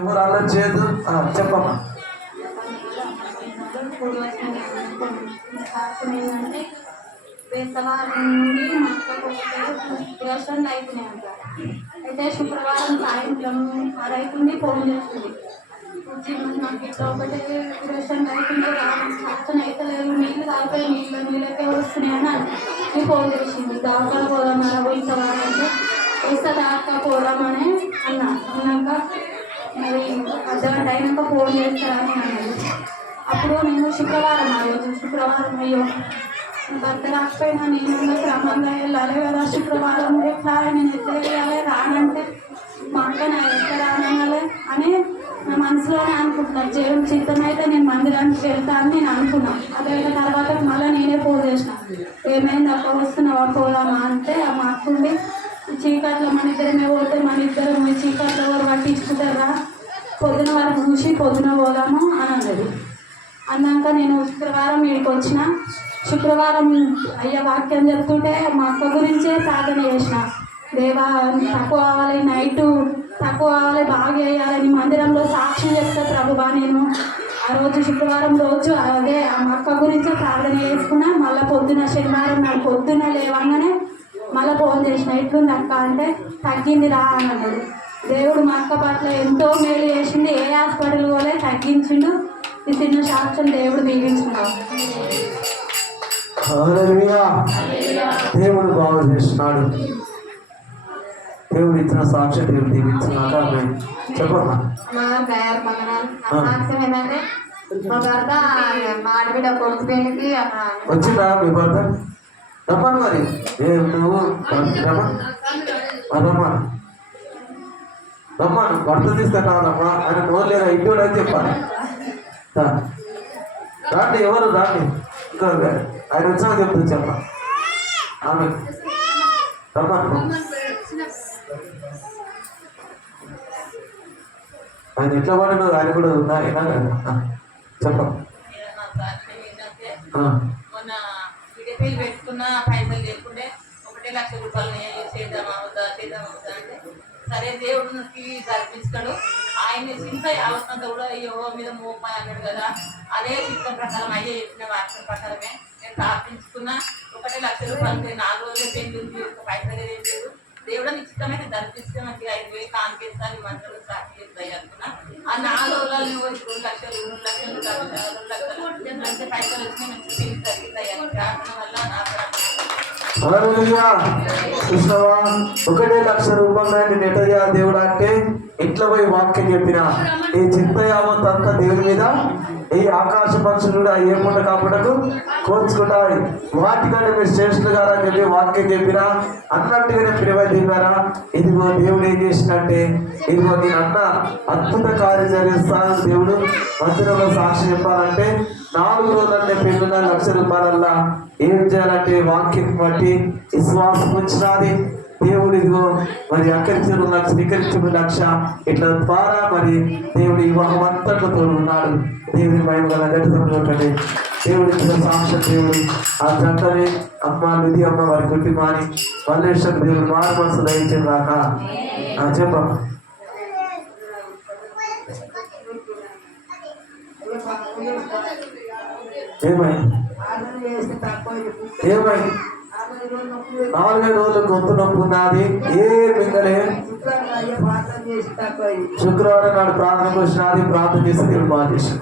ఎవరు అలా చేయదు చెప్పమ్మా. వేసవారం నుండి మాకు రేషన్ అయిపోయినాయంట అయితే శుక్రవారం సాయంత్రం ఆ అవుతుంది ఫోన్ చేస్తుంది. వచ్చి నాకు ఇట్లా ఒకటే రేషన్ అయిపోయింది అతను అయితే లేదు నీళ్ళు తాగిపోయి నీళ్ళు నీళ్ళకే వస్తున్నాయని అని ఫోన్ చేసింది. దాకా పోదామరా వేసవారం అంటే వేస్తా దాకా పోదామని అన్నా. అన్నాక మరి అర్ధగంట అయినాక ఫోన్ చేస్తారని అన్నాడు. అప్పుడు నేను శుక్రవారం ఆ రోజు శుక్రవారం అయ్యో భర్త రాకపోయినా నేను క్రమంగా వెళ్ళాలి కదా శుక్రవారం ఎట్లా నేను ఎట్లా వెళ్ళాలి రానంటే మా అక్క నా ఎట్లా రానాలి అని నా మనసులోనే అనుకుంటున్నా. జీవం చిత్తం అయితే నేను మందిరానికి వెళ్తా అని నేను అది అదే తర్వాత మళ్ళీ నేనే ఫోన్ చేసిన. ఏమైంది అక్క వస్తున్నావా పోదామా అంటే మా అక్క ఉండి చీకట్లో మన ఇద్దరమే పోతే మన ఇద్దరం చీకట్లో ఎవరు పట్టించుకుంటారా? పొద్దున వరకు చూసి పొద్దున పోదాము అని అన్నది. అన్నాక నేను శుక్రవారం వీడికి వచ్చిన. శుక్రవారం అయ్యా వాక్యం చెప్తుంటే మా అక్క గురించే ప్రార్థన చేసిన. దేవా తక్కువ అవ్వాలి నైటు తక్కువ కావాలి బాగా వేయాలని మందిరంలో సాక్షి చెప్తా ప్రభువా నేను ఆ రోజు శుక్రవారం రోజు అదే ఆ మా అక్క గురించే ప్రార్థన చేసుకున్నా. మళ్ళీ పొద్దున శనివారం నాకు పొద్దున లేవంగానే మళ్ళీ ఫోన్ చేసిన. ఎట్లుంది అక్క అంటే తగ్గింది రా అని అన్నాడు దేవుడు మా అక్క పట్ల ఎంతో మేలు చేసింది ఏ హాస్పిటల్ పోలే తగ్గించిండు. ఈ చిన్న సాక్ష్యం దేవుడు దీవించుకున్నాడు హల్లెలూయా. దేవుడు బాగు చేస్తున్నాడు. దేవుడు ఇచ్చిన సాక్ష్యం దేవుడు దీవించినాక ఆమె చెప్పమ్మా. మా భర్త మా ఆడబిడ్డ కొడుకు పెళ్ళికి వచ్చిందా మీ భర్త? రమ్మను మరి. ఏ నువ్వు రమ్మా. రమ్మా భర్త తీసుకుంటావమ్మా అని నోరు ఇంటి అని చెప్పాలి. రాండి ఎవరు రాండి? ఇంకా ఆయన వచ్చాక చెప్తుంది చెప్ప ఆమె. రమ్మను. ఆయన ఎట్లా పడిన ఆయన కూడా ఉన్నా అయినా చెప్ప పెట్టుకున్న పైసలు లేకుండే ఒకటే లక్ష రూపాయలు నేను చేద్దామా అవుతా చేద్దామా అవుతా అంటే సరే దేవుడికి జరిపించాడు ఆయన చింత అవసరంతా కూడా యోగ మీద మోపని అన్నాడు కదా అదే చిత్తం ప్రకారం అయ్యే చెప్పిన వాక్యం ప్రకారమే నేను ప్రార్థించుకున్నా ఒకటే లక్ష రూపాయలు నాలుగు రోజులు పెళ్ళి ఉంది ఒక పైసలు ఏం లేదు దేవుడు నీ చిత్తమైతే దర్శిస్తే మంచిగా ఐదు వేలు కాంకేస్తాను మంత్రులు సాక్షి చేస్తాయి అనుకున్నా ఆ నాలుగు రోజులు నువ్వు రెండు లక్షలు రెండు లక్షలు రెండు లక్షలు మంచి పైసలు వచ్చి మంచి పెళ్ళి జరిగితాయి చూసినావా ఒకటే లక్ష రూపాయలు నెటయ్యా దేవుడు అంటే ఇంట్లో పోయి వాక్యం చెప్పిన? ఈ చింత యావత్ అంతా దేవుని మీద ఈ ఆకాశ పక్షులు కూడా ఏ కాపుటకు కోర్చుకుంటాయి వాటికంటే మీరు శ్రేష్ఠులు గారా చెప్పి వాక్యం చెప్పినా అన్నట్టుగానే ప్రియ తిన్నారా ఇదిగో దేవుడు ఏం చేసినట్టే ఇదిగో నేను అన్న అద్భుత కార్యం జరిగిస్తాను దేవుడు మందిరంలో సాక్షి చెప్పాలంటే నాలుగు రోజులంటే పెళ్ళిన లక్ష రూపాయలల్లా ఏం చేయాలంటే వాక్యం బట్టి విశ్వాసం వచ్చినది. దేవుడు ఇదిగో మరి అక్కడి లక్ష నికరించిన లక్ష ఇట్లా ద్వారా మరి దేవుడు ఈ వాహం ఉన్నాడు. దేవుని భయం గల గడితండి దేవుడి ఇచ్చిన సాక్ష్యం దేవుడు. ఆ జంటని అమ్మ నిధి అమ్మ వారి కుటుంబాన్ని మల్లేశ్వర దేవుడు మారు మనసు దయించిన రాక చెప్పమ్మా ఏమైంది? ఏమైంది? నాలుగైదు రోజులు గొంతు నొప్పి ఉన్నది. ఏ మింగలే. శుక్రవారం నాడు ప్రార్థనకు వచ్చినది. ప్రార్థన చేసి దేవుడు బాగా చేసి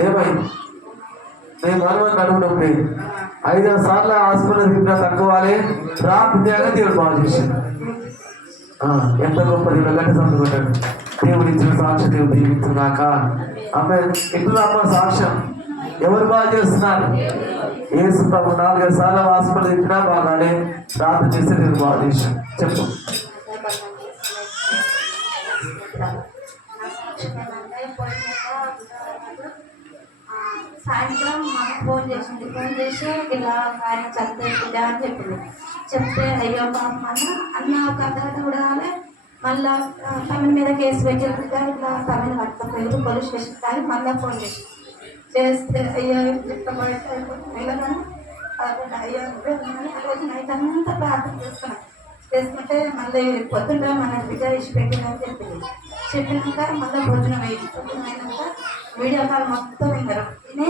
ఏమైంది? నేను మనవని నడుమునొప్పి ఐదు సార్లు హాస్పిటల్ తిప్పినా తక్కువాలి ప్రార్థన చేయగా దేవుడు బాగా చేసింది ఎంత గొప్పది. దేవుడు గట్టి సందుకుంటాడు దేవుడు ఇచ్చిన సాక్ష్యం దేవుడు దీవిస్తున్నాక అమ్మ ఇట్లా అమ్మ సాక్ష్యం. ఎవరు బాగా చేస్తున్నారు? ఏసు ప్రభు నాలుగైదు సార్లు హాస్పిటల్ తిప్పినా బాగానే ప్రార్థన చేస్తే నేను బాగా చేశాడు. చెప్పు. సాయంత్రం మాకు ఫోన్ చేసింది. ఫోన్ చేసి ఇలా ఆయన చనిపోయింది అని చెప్పింది. చెప్తే అయ్యో పాపం అన్న అన్న ఒక అర్ధగంట కూడా మళ్ళా తమిళ మీద కేసు పెట్టారు ఇట్లా తమిళ పట్టుకోలేదు పోలీస్ స్టేషన్ కానీ మళ్ళీ ఫోన్ చేసి చేస్తే అయ్యో ఇట్లా వెళ్ళగానే కాబట్టి అయ్యా ఆ రోజు నైట్ అంతా ప్రార్థన చేస్తున్నాను చేసుకుంటే మళ్ళీ పొద్దున్న మన బిడ్డ ఇచ్చి పెట్టిందని చెప్పింది. చెప్పినాక మళ్ళీ భోజనం అయింది భోజనం అయినాక వీడియో కాల్ మొత్తం విన్నారు విని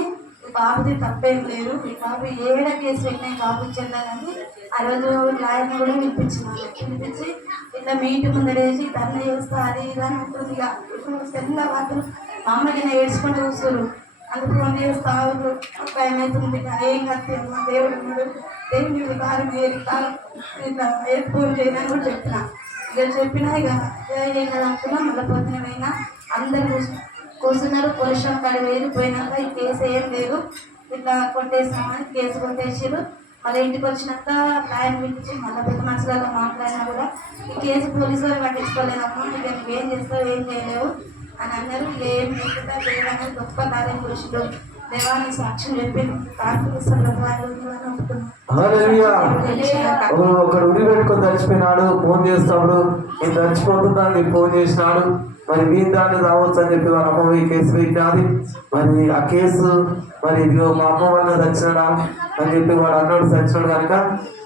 బాబుది తప్పేం లేదు. మీ బాబు ఏడ కేసు పెట్టినాయి బాబు చెందాలని ఆ రోజు లాయర్ని కూడా వినిపించినాను వినిపించి ఇట్లా మీ ఇంటి ముందరేసి ధర్మ చేస్తా అది ఇది అని ఉంటుంది ఇక. ఇప్పుడు తెల్ల వాళ్ళు మా అమ్మకి నేను ఏడ్చుకుంటూ కూర్చోరు అందుకు ఫోన్ చేస్తా ఊరు భయం అవుతుంది ఏం కత్తి? దేవుడు ఉన్నాడు. దేవుడి కారం ఏది కాలం ఇట్లా ఫోన్ చేయదని కూడా చెప్పిన. ఇక చెప్పినా ఇక ఏం కదా అనుకున్నా మళ్ళీ పొద్దున పోయినా అందరు కూర్చున్నారు పోలీస్ స్టేషన్ కాడ పోయినాక ఈ కేసు ఏం లేదు. ఇట్లా కొట్టేసామని కేసు కొట్టేసారు మళ్ళీ ఇంటికి వచ్చినాక లాయర్ పిలిచి మళ్ళీ పెద్ద మనుషులతో మాట్లాడినా కూడా ఈ కేసు పోలీసు వాళ్ళు పట్టించుకోలేదమ్మా ఇక నువ్వేం చేస్తావు ఏం చేయలేవు అని అన్నారు. ఏం లేకుండా దేవుడు గొప్ప కార్యం చేసిండు. దేవానికి సాక్ష్యం చెప్పి ఒకడు ఉరి పెట్టుకొని చచ్చిపోయినాడు ఫోన్ చేస్తాడు నేను చచ్చిపోతున్నాను నీకు ఫోన్ చేసినాడు. మరి మీ దాన్ని రావచ్చు అని చెప్పి వాళ్ళ అమ్మ పోయి కేసు పెట్టినది మరి ఆ కేసు మరి ఇదిగో మా అమ్మ వల్ల చచ్చినాడా అని చెప్పి వాడు అన్నాడు చచ్చినాడు కనుక.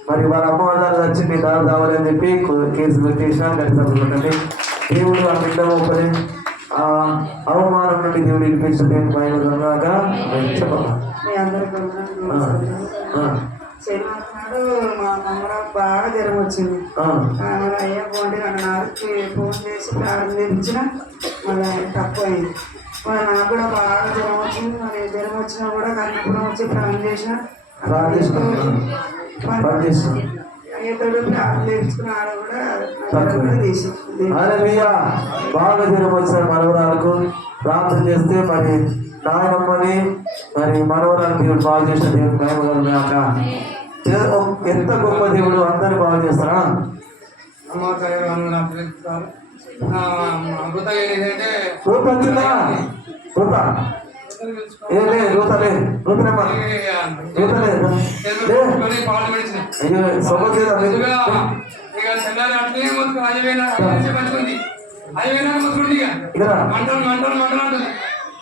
మరి వాళ్ళ అమ్మ వల్ల చచ్చి నీ దారి రావాలి అని చెప్పి కేసు పెట్టేసిన కనిపించండి దేవుడు ఆ బిడ్డ ఒకరి ఆ అవమానం నుండి దేవుడు వినిపించిన దేవుని పైన ఉన్నాక శనివారం మా మనవరాకు బాగా జ్వరం వచ్చింది. మరి అయ్యా పోండి నాలుగుకి ఫోన్ చేసి ప్రారంభించిన. మళ్ళీ తక్కువ అయింది మరి నాకు కూడా బాగా జ్వరం వచ్చింది. మరి జ్వరం వచ్చినా కూడా కర్ణపురం వచ్చి ప్రారంభం చేసిన. అయ్యతోడు ప్రారంభం చేయించుకున్న ఆడ కూడా. కూడా తీసి. బాగా జ్వరం వచ్చిన మనవరాలకు ప్రార్థన చేస్తే మరి నాయనమ్మని మరి మనవరాలు దేవుడు బాగు చేసిన దేవుడు మహిమగలగాక ఎంత గొప్ప దేవుడు అందరు బాగు చేస్తారా? అమ్మవారి నా ఏ లే అయ్యో సొమ్మతి చేయాలి మంటలు మంటలు మంటలు అంటుంది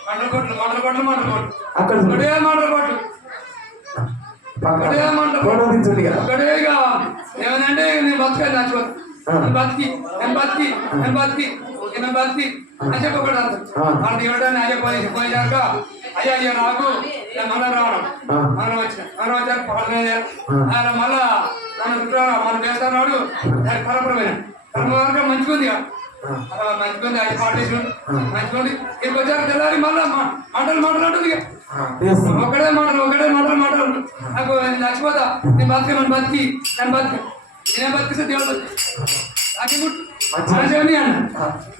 మంటలు కొట్లు మంటలు కొట్లు మంటలు కొట్లు అక్కడ ఒకటే మంటలు కొట్లు పక్కన. ఒకటే మంటలు ఇక. ఒకటే ఇక ఏమందంటే నేను బతకాలి నేను బతికి నేను బతికి నేను బతికి నేను బతికి అని చెప్పి ఒకటి. వాళ్ళు దేవుడని అయ్యే పోయి పోయాక అయ్యా అయ్యా నాకు ఇలా మళ్ళా రావడం. మనం వచ్చిన మనం ఆ. ఆయన మళ్ళా మన శుక్రవారం మన వేస్తున్నాడు కరపరమైన కరపరం మంచిగుంది ఇక. అలా మంచిగుంది అది పాటేసి మంచిగుంది. ఇక్కడికి వచ్చాక తెల్లారి మళ్ళా మంటలు మంటలు అంటుంది ఇక. ఆ, చేస్తున్నాం. ఒకటే మాటలు ఒకటే మాటలు మాటలు నాకు నేను చచ్చిపోతా. నేను బతికి నన్ను బతికి నన్ను బతికి. నేనే బతికిస్తే దేవుడు నాకు అన్న.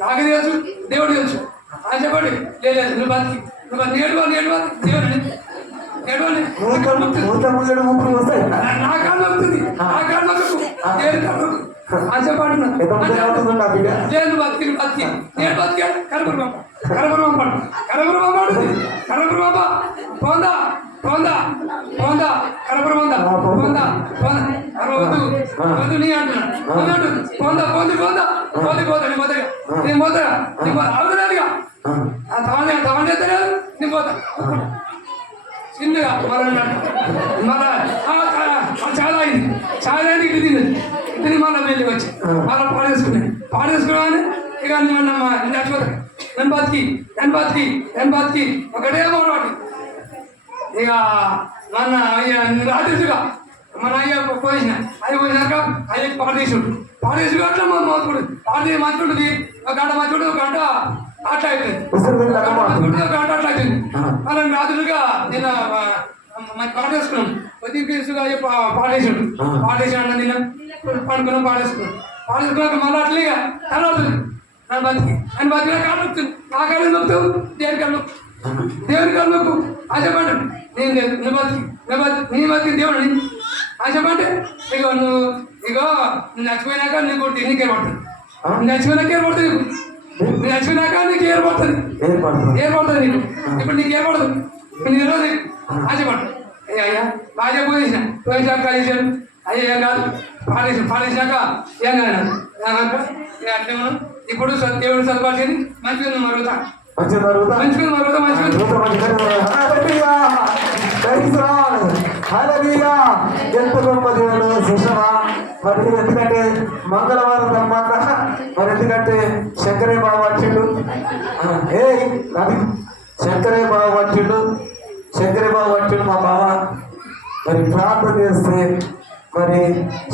నాకు తెలుసు దేవుడు తెలుసు. అని చెప్పండి. లేదు నువ్వు బతికి. నువ్వు బతికి. నేడు నేడు దేవుడు నా కాళ్ళు అవుతుంది నా కాళ్ళు దేవుడి కాళ్ళు నొక్కు అని చెప్పండి ఎంత మంది అవుతుంది నా బిడ్డ? లేదు బతికి బతికి నేను బతికాడు కరపురు బాబా కరపురు బాబా కరపురు బాబా కరపురు బాబా పోందా పోందా పోందా కరపురు పోందా పోందా పోందా వద్దు. వద్దు నీ అంటున్నా. పోందా పోందా పోంది పోందా పోతా నేను నేను నేను ఆ. నేను పోతా. చిన్నగా ఆ, ఆ, చాలా అయింది. చాలా తిన్నది. తిని మళ్ళీ వెళ్ళి వచ్చి మళ్ళీ పాడేసుకున్నాయి. పాడేసుకున్నాను ఇక మొన్న మా చచ్చిపోతా నేను బతికి? నేను బతికి? నేను బతికి? ఒకటే మాట ఇక అయ్య రాత్రిగా మన అయ్య పోసిన అయ్య పోయినాక అయ్య పాడేసుడు. పాడేసుడు అట్లా మా మోతుడు పాడేసి మంచుంటుంది ఒక గంట మంచుడు ఒక గంట అట్లా అయిపోయింది. ఉసిరి వెళ్ళి అమ్మా మనం రాత్రులుగా నేను మంచి పాడేసుకున్నాం. కొద్ది కేసుగా పాడేసాడు పాడేసాడు నేను పండుకున్నాం పాడేసుకున్నాం పాడేసుకున్నాక మళ్ళీ అట్లేగా తర్వాత నన్ను బతికి నన్ను బతికిన కాళ్ళు నొక్కుతుంది ఆ కాళ్ళు నొక్కుతావు దేని కాళ్ళు నొక్కు. దేవుని కాళ్ళు నొక్కు. ఆ చెప్పండి నేను లేదు నువ్వు బతికి నువ్వు బతికి నీ బతికి దేవుడు ఆ చెప్పండి ఇగో నువ్వు ఇగో నువ్వు చచ్చిపోయినాక నీకు నీకు ఏర్పడుతుంది నువ్వు చచ్చిపోయినాక ఏర్పడుతుంది నువ్వు చచ్చిపోయినాక నీకు ఏర్పడుతుంది ఏర్పడుతుంది ఏర్పడుతుంది నీకు. ఇప్పుడు నీకు ఏర్పడదు ఇప్పుడు నీ రోజు ఆశపడు అయ్యా అయ్యా. బాగా పోయేసిన పోయేసాక కలిసాను అయ్యా కాదు. పాడేసి పాడేసినాక ఏం కాదు. అట్లే మనం ఇప్పుడు దేవుడు సత్పరిచింది మంచిగా మరుగుతా మంచిగా మరుగుతా మంచిగా ఎంత గొప్ప దేవుడు సుషమా మరి ఎందుకంటే మంగళవారం రమ్మంట మరి ఎందుకంటే శంకరే బాబు వచ్చిండు ఏ అది శంకరే బాబు వచ్చిండు శంకరే బాబు వచ్చిండు మా బావ. మరి ప్రార్థన చేస్తే మరి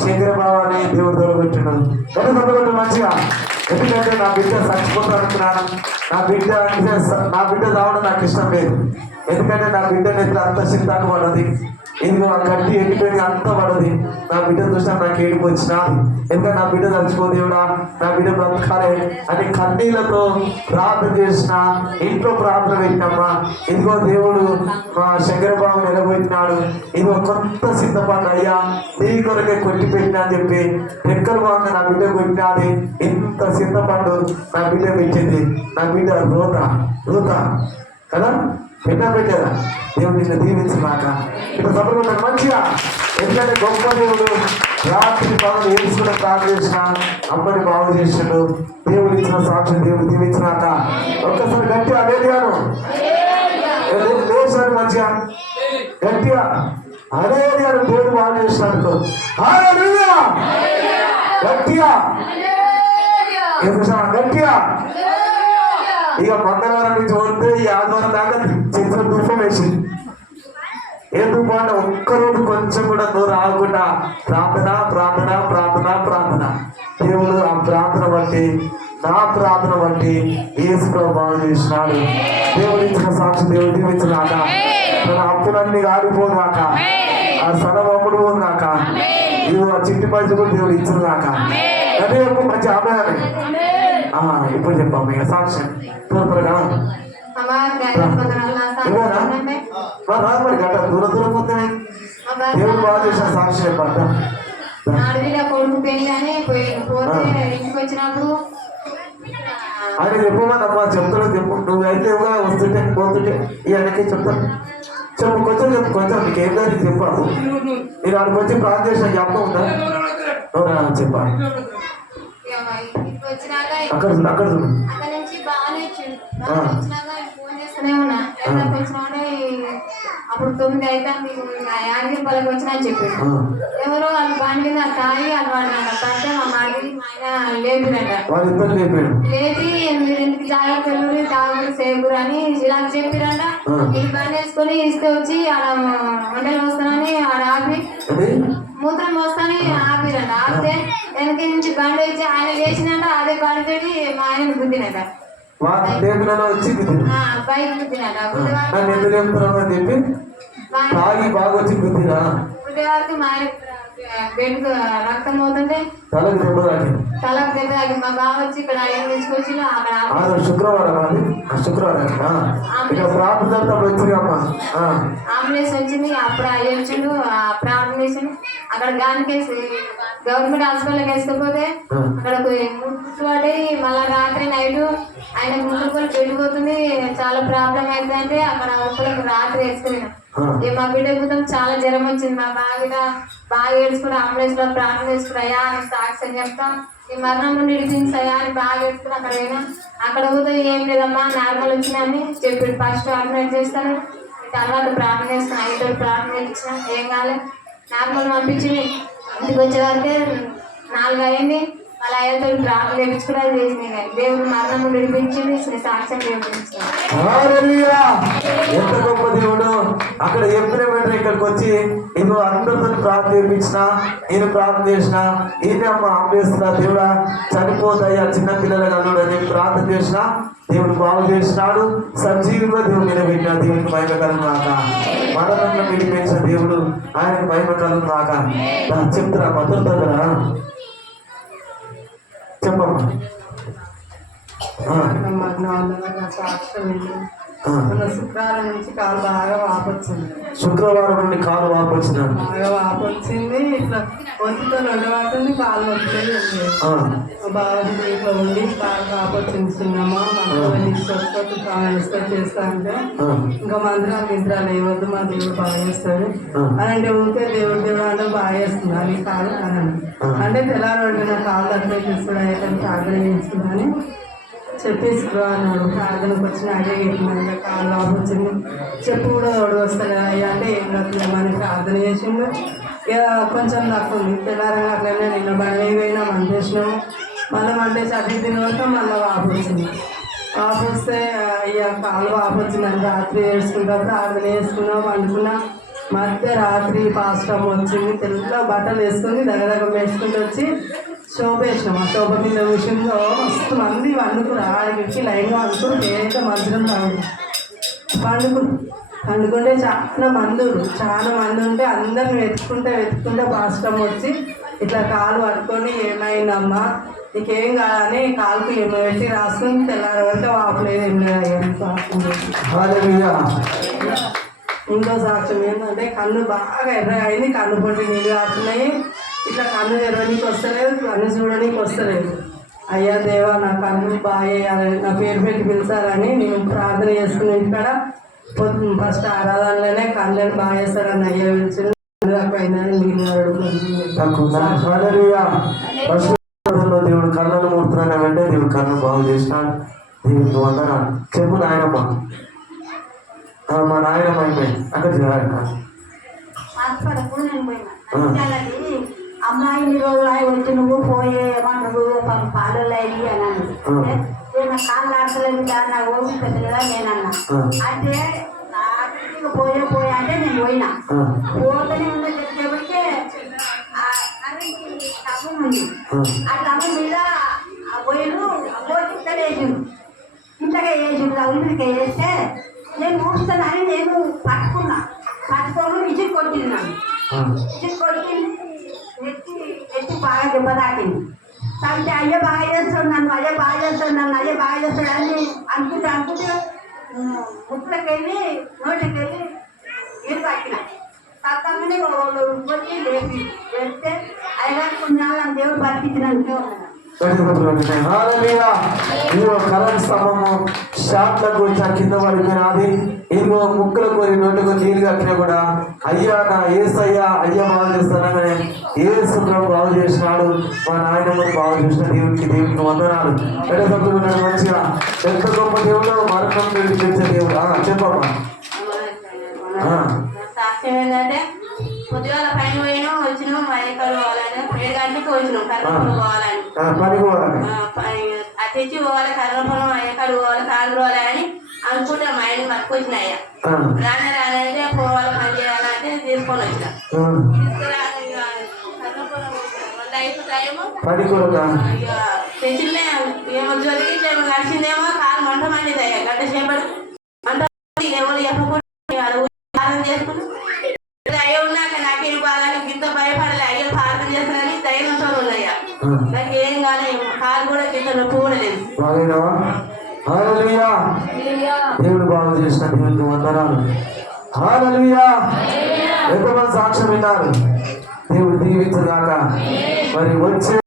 శంకరబాబాని దేవుడు తొలగొట్టిండు కానీ తొలగొట్టు మంచిగా. ఎందుకంటే నా బిడ్డ చచ్చిపోతా అనుకున్నాను నా బిడ్డ నా బిడ్డ రావడం నాకు ఇష్టం లేదు. ఎందుకంటే నా బిడ్డ నెత్తి అంత చింతాకు పడది ఎందుకు ఆ కట్టి ఎండిపోయింది? అంత పడది. నా బిడ్డ చూసినా నాకు ఏడుపు వచ్చినది. ఎందుకంటే నా బిడ్డ చచ్చిపో దేవుడా నా బిడ్డ బ్రతకాలే అని కన్నీళ్ళతో ప్రార్థన చేసిన ఇంట్లో ప్రార్థన పెట్టినమ్మా ఇదిగో దేవుడు మా శంకరబాబు నిలబెట్టినాడు ఇదిగో కొత్త సిద్ధపడ్డ అయ్యా నీ కొరకే కొట్టి పెట్టినా అని చెప్పి రెక్కలు బాగా నా బిడ్డ కొట్టినాది. ఇంత సిద్ధపండు నా బిడ్డ పెట్టింది నా బిడ్డ రోత రోత. కదా? పెట్టా పెట్టారా? దేవుడు నిన్ను దీవించినాక ఇట్లా సభలో మంచిగా ఎందుకంటే గొప్ప దేవుడు రాత్రి పనులు ఏడుచుకుని ప్రార్థన చేసిన అమ్మని బాగు చేసిండు. దేవుడు ఇచ్చిన సాక్షి దేవుడు దీవించినాక ఒక్కసారి గట్టిగా అదే ధ్యానం లేచారు మంచిగా. గట్టిగా. అదే ధ్యానం దేవుడు బాగు చేసినాడు గట్టిగా. గట్టిగా. ఇక మంగళవారం నుంచి వస్తే ఈ ఆదివారం దాకా చేతిలో ధూపం వేసింది. ఎందుకు అంటే ఒక్కరోజు కొంచెం కూడా నోరు ఆగకుండా ప్రార్థన ప్రార్థన ప్రార్థన ప్రార్థన. దేవుడు ఆ ప్రార్థన బట్టి నా ప్రార్థన బట్టి ఏసులో బాగు చేసినాడు. దేవుడు ఇచ్చిన సాక్షి దేవుడు దీవించినాక తన అప్పులన్నీ ఆడిపోనాక ఆ సనవమ్ముడు పోనాక ఇవి ఆ చిట్టి పైసలు కూడా దేవుడు ఇచ్చినాక అదే ఒక మంచి ఆమె ఇప్పుడు చెప్పాము ఇక సాక్ష్యం త్వరగా ఏంటంటే, మరి రాదు మరి గట్ట దూరం దూరం పోతే దేవుడు బాగా చేసిన సాక్షి చెప్పంట. ఆడవిడ కొడుకు పెళ్ళి అని పోయి పోతే ఇంటికి వచ్చినప్పుడు ఆయన చెప్పమన్నమ్మా చెప్తాడు చెప్పు. నువ్వు అయితే ఇవ్వగా వస్తుంటే పోతుంటే ఇవన్నీ చెప్తాను చెప్పు కొంచెం చెప్పు కొంచెం. నీకు ఏం దాన్ని చెప్పాను నేను ఆడికి వచ్చి ప్రార్థన చేసిన జ్ఞాపకం ఉందా? చెప్పాలి అక్కడ చూడు అక్కడ చూడు. అక్కడ నుంచి బాగానే వచ్చిండు. వచ్చినాక ఫోన్ చేస్తూనే ఉన్నా. ఎక్కడికి వచ్చినాడే అప్పుడు తొమ్మిది అయితే మీకు యాదగిరి పల్లకి వచ్చినా అని చెప్పాడు. ఎవరో వాళ్ళు బండి మీద తాగి వాళ్ళు తంటే మా మాడికి మా ఆయన లేపినట లేపి మీరు ఇంటికి జాగ్రత్త వెళ్ళి తాగుడు సేపురు అని ఇలా చెప్పిరంట. ఇది బండి వేసుకొని ఇస్తే వచ్చి ఆడ వంటలు వస్తానని ఆడ ఆపి మూత్రం వస్తానే ఆపిరంట ఆపితే వెనక నుంచి బండి వచ్చి ఆయన లేచినట అదే బండి తోటి మా ఆయన గుద్దినట. బైక్ గుద్దినట. గుద్ది నన్ను ఎందుకు లేపుతున్నావు అని చెప్పి తాగి బాగా వచ్చి గుద్దినా గుద్దే వరకు మా ఆయన బెడ్ రక్తం పోతుంటే తలకు దెబ్బ తాకింది. తలకు దెబ్బ తాకి మా బావ వచ్చి ఇక్కడ ఆయన తీసుకొచ్చి అక్కడ శుక్రవారం అది. శుక్రవారం. ఇక ప్రార్థన ఆ. అంబులెన్స్ వచ్చింది. అప్పుడు ఆయన వచ్చిండు ప్రార్థన చేసిండు. అక్కడ గానికేసి గవర్నమెంట్ హాస్పిటల్కి వేసుకపోతే. అక్కడ ముట్టుబడి మళ్ళా రాత్రి నైట్ ఆయన ముట్టుకొని వెళ్ళిపోతుంది చాలా ప్రాబ్లం అంటే అక్కడ రాత్రి వేసుకున్నాను ఏ ఈ మా బిడ్డ భూతం చాలా జ్వరం వచ్చింది మా బాగా బాగా ఏడ్చుకుని అంబులెన్స్లో ప్రార్థన చేసుకుని అయ్యా అని సాక్ష్యం చెప్తా. ఈ మరణం నుండి ఇడిపించి అయ్యా అని బాగా ఏడ్చుకుని అక్కడ పోయినా. అక్కడ పోతే ఏం లేదమ్మా నార్మల్ వచ్చిందని చెప్పాడు. ఫస్ట్ అడ్మిట్ చేస్తాను. తర్వాత ప్రార్థన చేస్తాను. ఐదు ప్రార్థన చేయించిన. ఏం కాలేదు నార్మల్ పంపించి ఇంటికి వచ్చేవరకే నాలుగు అయింది. మళ్ళీ అది దేవుడు సాక్ష్యం ఎంత గొప్ప దేవుడు. అక్కడ చెప్పిన వెంటనే ఇక్కడికి వచ్చి నేను అందరితో ప్రార్థన చేయించిన నేను ప్రార్థన చేసిన ఈయన అమ్మ ఆపేస్తున్నా దేవుడా చనిపోతాయా చిన్న పిల్లల కలుడు అని ప్రార్థన చేసిన దేవుడు బాగు చేసినాడు. సజీవుగా దేవుడు నిలబెట్టిన దేవుడికి మహిమ కాక మరణంలో విడిపించిన దేవుడు ఆయనకు మహిమ కాక చెప్తున్నా భద్రత చెప్పమ్మా శుక్రవారం నుంచి కాలు బాగా వాపొచ్చింది. శుక్రవారం నుండి కాలు వాపు వచ్చినాడు బాగా వాపొచ్చింది. ఇట్లా ఒంటితో నడవాడుతుంది కాలు ఆ, బాగా ఇట్లా ఉండి కాలు చిన్నమ్మ మంత్రాలు తీసుకొచ్చి తాను ఇష్టం చేస్తా అంటే ఇంకా మంత్రాలు మింత్రాలు ఏవద్దు మా దేవుడు బాగా చేస్తాడు. అని అంటే ఊరికే దేవుడు దేవుడు అంటే బాగా చేస్తుంది అది కాదు అని. అంటే తెల్లారు నా కాళ్ళు అట్లే తీసుకుని అయితే ఆగ్రహించుకుందని చెప్పేసుకో అన్నాడు. ప్రార్థనకు వచ్చిన అదే చెప్పినాక కాలు బాబు వచ్చింది చెప్పు కూడా తోడు వస్తాడు అయ్యా అంటే ఏం కట్టలేమని ప్రార్థన చేసిండు. కొంచెం నాకు తెల్లారంగా అట్లనే నిన్న బండి పోయినా మంచేసినాము మళ్ళీ మంటే చదివి తిన వరకు మళ్ళీ వాపు వచ్చింది. వాపు వస్తే ఇక కాలు వాపు వచ్చిందని రాత్రి వేసుకుంటా ప్రార్థన వేసుకున్నా పండుకున్నా. మధ్య రాత్రి పాస్టమ్ వచ్చింది. తెల్ల బట్టలు వేసుకొని దగ్గర దగ్గర వేసుకుంటూ వచ్చి శోభ వేసినాం. ఆ శోభ కింద విషయంలో మస్తు మంది వండుకుని ఆడికి లైన్గా వండుకుని పేద మంచం తాగు పండుకు పండుకుంటే చాలా మంది. చాలా మంది ఉంటే అందరిని వెతుక్కుంటే వెతుక్కుంటే పాస్టమ్ వచ్చి ఇట్లా కాలు పట్టుకొని ఏమైందమ్మా? నీకేం కాదని కాలుకు ఏమో పెట్టి రాసుకుని తెల్లారి వరకు వాపలేదు ఏం లేదు ఇంకో సాక్ష్యం ఏంటంటే కన్ను బాగా ఎర్ర అయింది కన్ను పొట్టి నీళ్ళు కాస్తున్నాయి. ఇట్లా కన్ను ఎర్రనీకి వస్తలేదు కన్ను చూడనీకి వస్తలేదు. అయ్యా దేవా నా కన్ను బాగా నా పేరు పెట్టి పిలిచారని నేను ప్రార్థన చేసుకునే ఇక్కడ ఫస్ట్ ఆరాధనలోనే కళ్ళని బాగా చేస్తారని అయ్యా దేవుడు కళ్ళను మూడుతున్నాడు అంటే దేవుడు కన్ను బాగు చేసినాడు దేవుడికి వందనాలు. చెప్పు నాయనమ్మ. మా నాయనమ్మ అయిపోయింది. అక్కడ వాళ్ళకి అమ్మాయి రోజులు అయి వచ్చి నువ్వు పోయే పాలు అయ్యి అని అన్నది అంటే, "ఏ, నా కాళ్ళు ఆడతలేదు కదా నాకు ఓపిక పెట్టలేదా నేను అన్నా అంటే నాకు పోయే పోయే అంటే నేను పోయినా. పోతూనే ఉండే చెప్పేప్పటికే టబ్బు ఉంది ఆ. టబ్బు మీద ఆ పోయిను పోయి ఇంతగా వేసిండు ఇంతగా వేసిండు ఉల్లిపిడికి వేస్తే నేను చూస్తానని నేను పట్టుకున్నా. పట్టుకొని విజిట్ కొట్టినాను విజిట్ కొట్టి ఎత్తి ఎత్తి బాగా దెబ్బ తాకింది. తండ్రి అయ్యే బాగా చేస్తాడు నన్ను అయ్యే బాగా చేస్తాడు నన్ను అయ్యే బాగా చేస్తాడు అని అనుకుంటే అనుకుంటే ముక్కులకి వెళ్ళి నోటికి వెళ్ళి నీళ్ళు తాకిన తక్కగానే వచ్చి లేపి లేపితే అయినా కొన్ని దేవుడు బతికించినందుకే ఉన్నాను కరెంట్ స్తంభము షాట్లకు వచ్చి ఆ కింద పడిపోయినది ఇదిగో ముక్కులకు నోటుకు నీళ్ళు కట్టినా కూడా అయ్యా నా ఏసయ్యా అయ్యా బాగు చేస్తానని ఏసు ప్రభు బాగు చేసినాడు. మా నాయనమ్మని బాగు చేసిన దేవుడికి దేవుడికి వందనాలు. ఎడగొట్టుకున్నాడు మంచిగా ఎంత గొప్ప దేవుడు మరణం తెచ్చే దేవుడు. చెప్పమ్మా. సాక్ష్యం ఏంటంటే పొద్దుగాల పైన పోయినాం వచ్చినాం మైకలు పోవాలని ఏడు గంటలకు వచ్చినాం పోవాలని. తెచ్చి పోవాలి కర్రపొలం అయ్యకాడు పోవాలి కాళ్ళు పోవాలి అని అనుకుంటే. మా ఆయన పట్టుకొచ్చినాయ్యా ఆ, రానే రానంటే పోవాలి పని చేయాలంటే తీసుకొని వచ్చిన. తెచ్చిందే ఏమో? జరిగి ఏమో కలిసిందేమో కాలు మంట మండిది అయ్యా గంట సేపటి బాగైనావా హల్లెలూయా. దేవుడు బాగు చేసిన దేవుడికి వందనాలు. హాలలుయా ఎంతమంది సాక్ష్యం విన్నారు. దేవుడు దీవించగాక. మరి వచ్చే